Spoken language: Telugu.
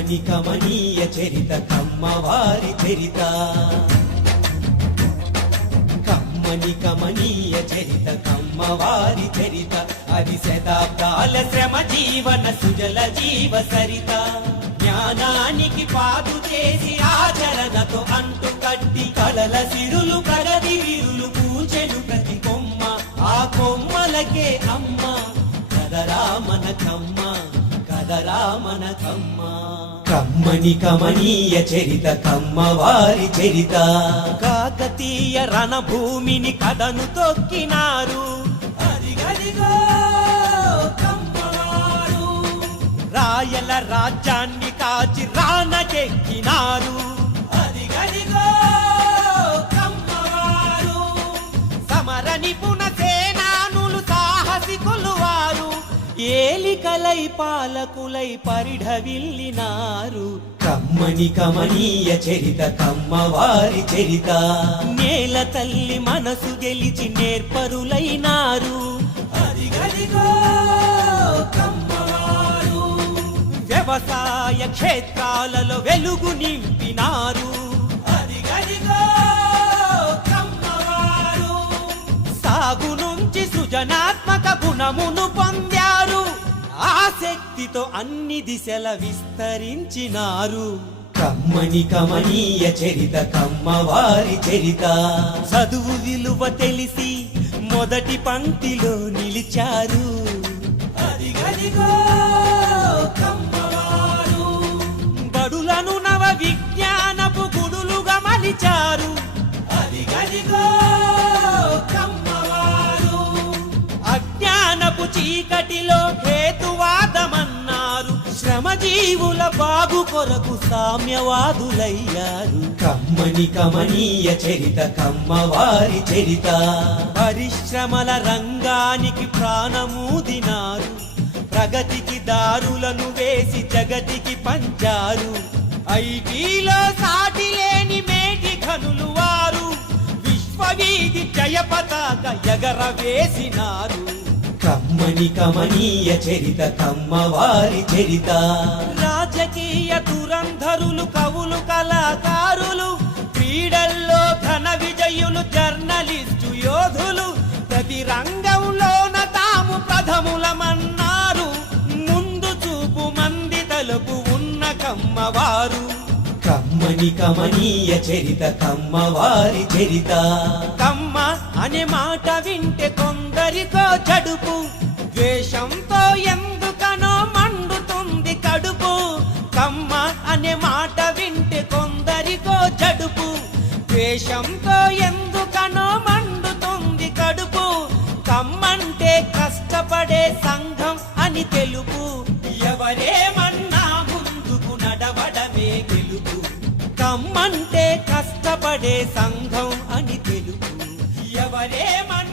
కమ్మని కమనీయ చరిత కమ్మవారి చరిత కమ్మని కమనీయ చరిత కమ్మవారి చరిత అది శతాబ్దాల శ్రమ జీవన సుజల జీవ సరిత జ్ఞానానికి పాదు చేసి ఆచరణతో అంటు కట్టి కలల సిరులు ప్రగతి వీరులు పూచెలు ప్రతి కొమ్మ ఆ కొమ్మలకే అమ్మ కదరా మన కమ్మ కదరా మన కమ్మ కమ్మని కమనీయ చరిత కమ్మవారి చరిత కాకతీయ రణభూమిని కథను తొక్కినారు అదిగదిగో కమ్మవారు రాయల రాజ్యాన్ని కాచి రానకెక్కినారు అదిగదిగో కమ్మవారు సమర నిపుణ సేనానులు సాహసికులు వారు ఏలికలై పాలకులై పరిఢవిల్లినారు కమ్మని కమనీయ చరిత కమ్మవారి చరిత నేల తల్లి మనసు గెలిచి నేర్పరులైనారు అదిగదిగో కమ్మవారు వ్యవసాయ క్షేత్రాలలో వెలుగు నింపినారు అదిగదిగో కమ్మవారు సాగు నుంచి సృజనాత్మక గుణమును పొందారు ఆ శక్తితో అన్ని దిశల విస్తరించినారు కమ్మని కమనీయ చరిత కమ్మవారి చరిత చదువు విలువ తెలిసి మొదటి పంక్తిలో నిలిచారు అదిగదిగో కమ్మవారు బడులను నవ విజ్ఞానపు గుడులుగా మలిచారు అదిగదిగో కమ్మవారు అజ్ఞానపు చీకటిలో హేతువాదమన్నారు శ్రమజీవుల బాగు కొరకు సామ్యవాదులయ్యారు కమ్మని కమనీయ చరిత కమ్మవారి చరిత పరిశ్రమల రంగానికి ప్రాణమూదినారు ప్రగతికి దారులను వేసి జగతికి పంచారు ఐటీలో సాటి లేని మేటి ఘనులు వారు విశ్వవీధి జయ పతాక ఎగరవేసినారు కమ్మని కమనీయ చరిత కమ్మవారి చరిత రాజకీయ దురంధరులు కవులు కళాకారులు క్రీడల్లో ఘన విజయులు జర్నలిస్టు యోధులు ప్రతి రంగంలోన తాము ప్రథములమన్నారు ముందు చూపు మంది తలుపు ఉన్న కమ్మవారు కమ్మని కమనీయ చరిత కమ్మవారి చరిత కమ్మ అనే మాట వింటే కొందరికో జడుపు ద్వేషంతో ఎందుకనో మండుతుంది కడుపు కమ్మ అనే మాట వింటే కొందరికో జడుపు ద్వేషంతో ఎందుకనో మండుతుంది కడుపు కమ్మంటే కష్టపడే సంఘం అని తెలుపు ఎవరేమన్నా ముందుకు నడవడమే గెలుపు కమ్మంటే కష్టపడే సంఘం అని తెలుపు ఎవరేమన్నా